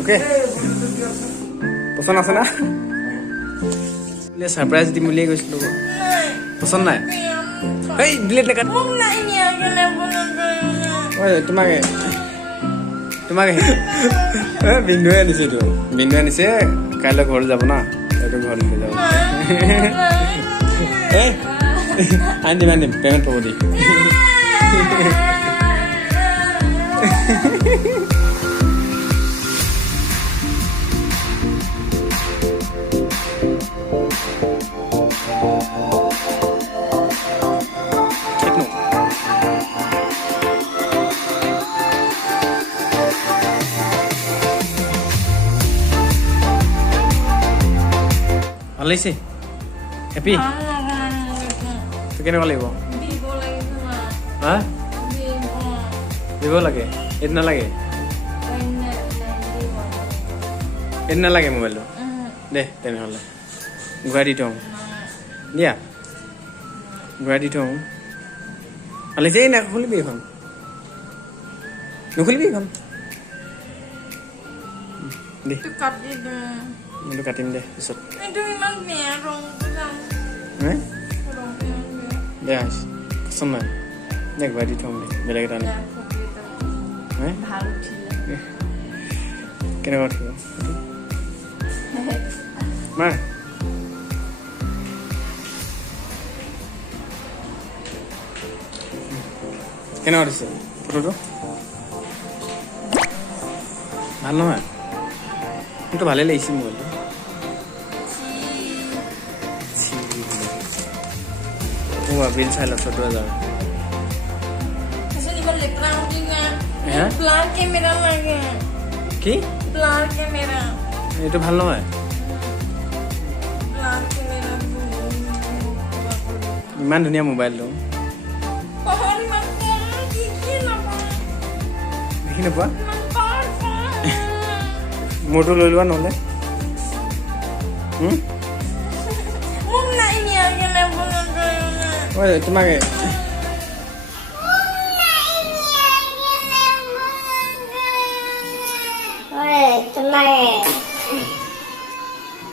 okay পচন্দ আছে না সাৰপ্ৰাইজ দিম বুলিয়ে কৈছিলো পচন্দ নাই এই ডিলেট নেকাট তোমাক তোমাক বিন্দুৱে আনিছে এইটো বিন্দুৱে আনিছে কাইলৈ ঘৰলৈ যাব না এইটো ঘৰলৈ লৈ যাব আনি দিম পেমেণ্ট পাব দি ভাল লাগিছে হেপী কেনেকুৱা লাগিব হা দিব লাগে এইটো নালাগে এইটো নালাগে মোবাইলটো দে তেনেহ'লে ঘূৰাই দি থওঁ দিয়া ঘূৰাই দি থওঁ ভাল লাগিছে এই নাখুলিবি এইখন নুখুলিবি এইখন দে এইটো কাটিম দে পিছত বেয়া হৈছে পচন্দ নাই দে ঘূৰাই দি থওঁ দে বেলেগ এটা আনি কেনেকুৱা উঠিব মা কেনেকুৱা উঠিছে ফটোটো ভাল নহয় মোৰতো ভালেই লাগিছে মোবাইলটো বিল চাই লওক 14,000 কি এইটো ভাল নহয় ইমান ধুনীয়া মোবাইলটো দেখি নোপোৱা মোৰটো লৈ লোৱা নহ'লে তোমাক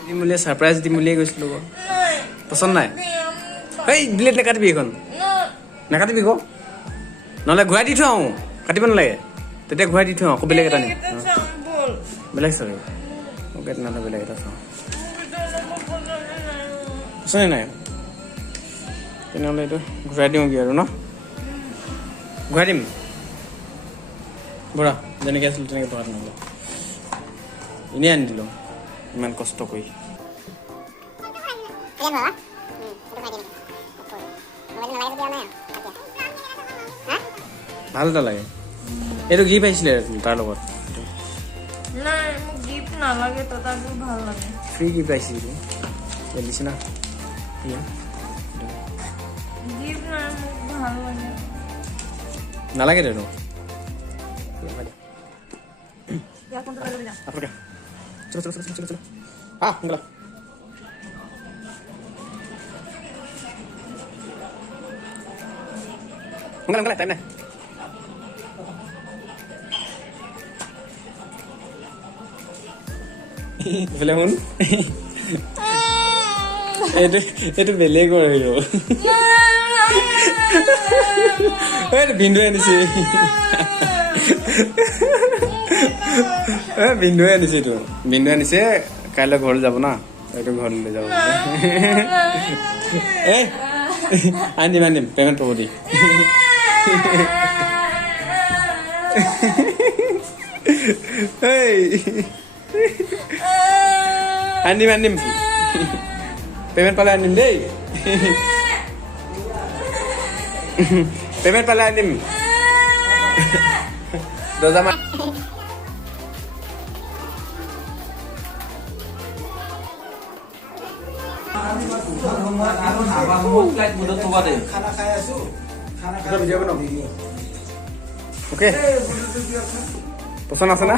দিম বুলিয়ে সাৰপ্ৰাইজ দিম বুলিয়ে কৈছিলো পচন্দ নাই এই ডিলেট নেকাটিবি এইখন নাকাটিবি ক নহ'লে ঘূৰাই দি থওঁ কাটিব নালাগে তেতিয়া ঘূৰাই দি থওঁ আকৌ বেলেগ এটা নিম বেলেগ চাবি অ'কে তেনেহ'লে বেলেগ এটা চাওঁ পচন্দ নাই তেনেহ'লে এইটো ঘূৰাই দিওঁগৈ আৰু ন ঘূৰাই দিম বৰা যেনেকৈ আছিলোঁ তেনেকৈ বৰা নহ'লে এনেই আনি দিলোঁ ইমান কষ্ট কৰি ভাল এটা লাগে এইটো গিফ্ট আহিছিলে তাৰ লগত ফ্ৰী গিফ্ট আহিছিল দিছে না নালাগে দে চলো চলো চলো চলো চলো সোনকালে সোনকালে সোনকালে টাইম নাই এইফালে শুন এইটো বেলেগৰ আহিব এইটো বিন্দুৱে আনিছে বিন্দুৱে আনিছে এইটো বিন্দুৱে আনিছে কাইলৈ ঘৰলৈ যাব না এইটো ঘৰলৈ লৈ যাব আনি দিম পেমেণ্ট পাব দি আনিম পেমেণ্ট পালে আনিম দেই পেমেণ্ট পালে আনিম দৰ্জামান ওকে পচন্দ আছে না